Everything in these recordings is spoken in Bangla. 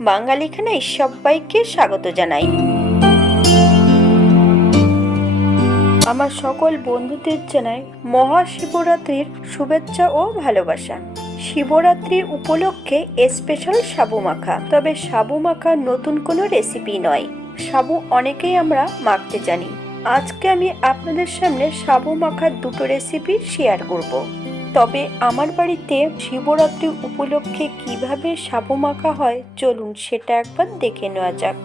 বাঙালিখানায় সবাইকে স্বাগত জানাই। আমার সকল বন্ধুদের জানাই মহাশিবরাত্রির শুভেচ্ছা ও ভালোবাসা। শিবরাত্রি উপলক্ষে স্পেশাল সাবু মাখা। তবে সাবু মাখা নতুন কোনো রেসিপি নয়। সাবু অনেকেই আমরা মাখতে জানি। আজকে আমি আপনাদের সামনে সাবু মাখার দুটো রেসিপি শেয়ার করব। তবে আমার বাড়িতে শিবরাত্রি উপলক্ষে কীভাবে সাবু মাখা হয়, চলুন সেটা একবার দেখে নেওয়া যাক।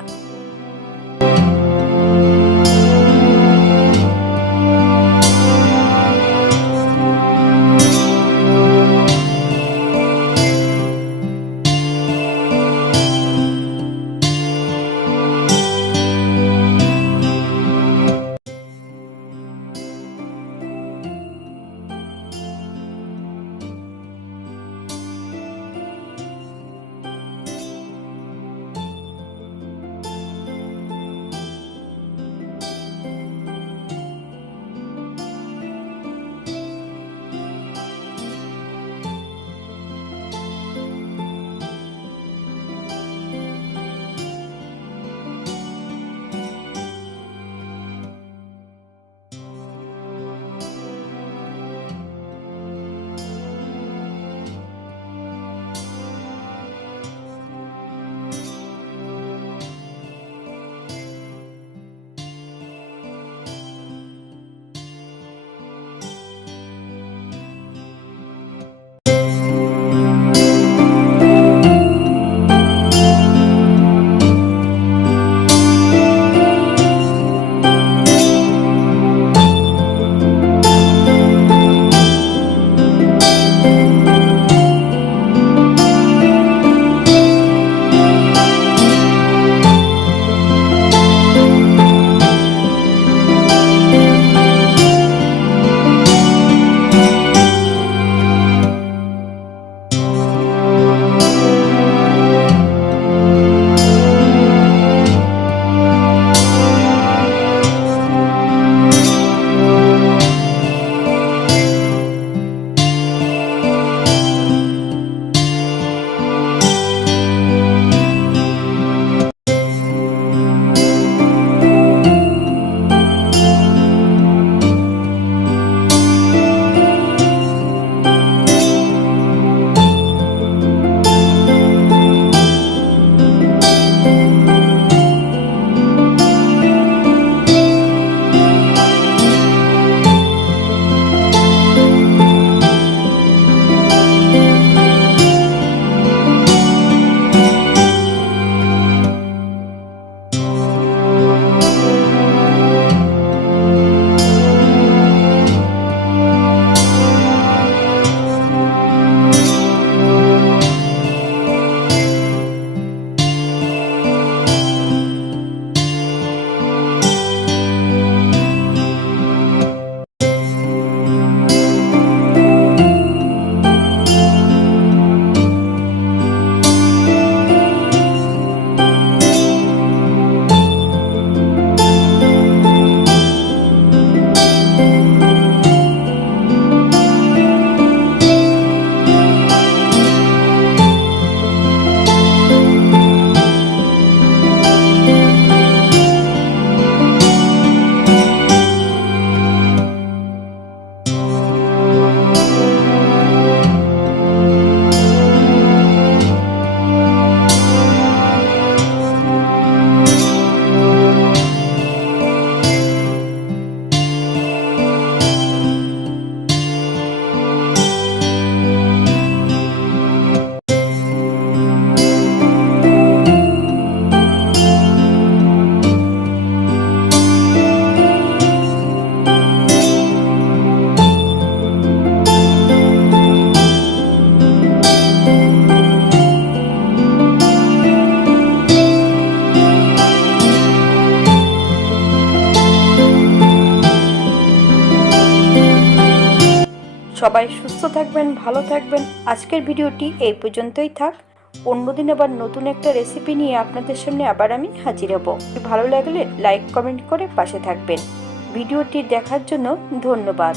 সবাই সুস্থ থাকবেন, ভালো থাকবেন। আজকের ভিডিওটি এই পর্যন্তই থাক। অন্যদিন আবার নতুন একটা রেসিপি নিয়ে আপনাদের সামনে আবার আমি হাজির হব। ভালো লাগলে লাইক কমেন্ট করে পাশে থাকবেন। ভিডিওটি দেখার জন্য ধন্যবাদ।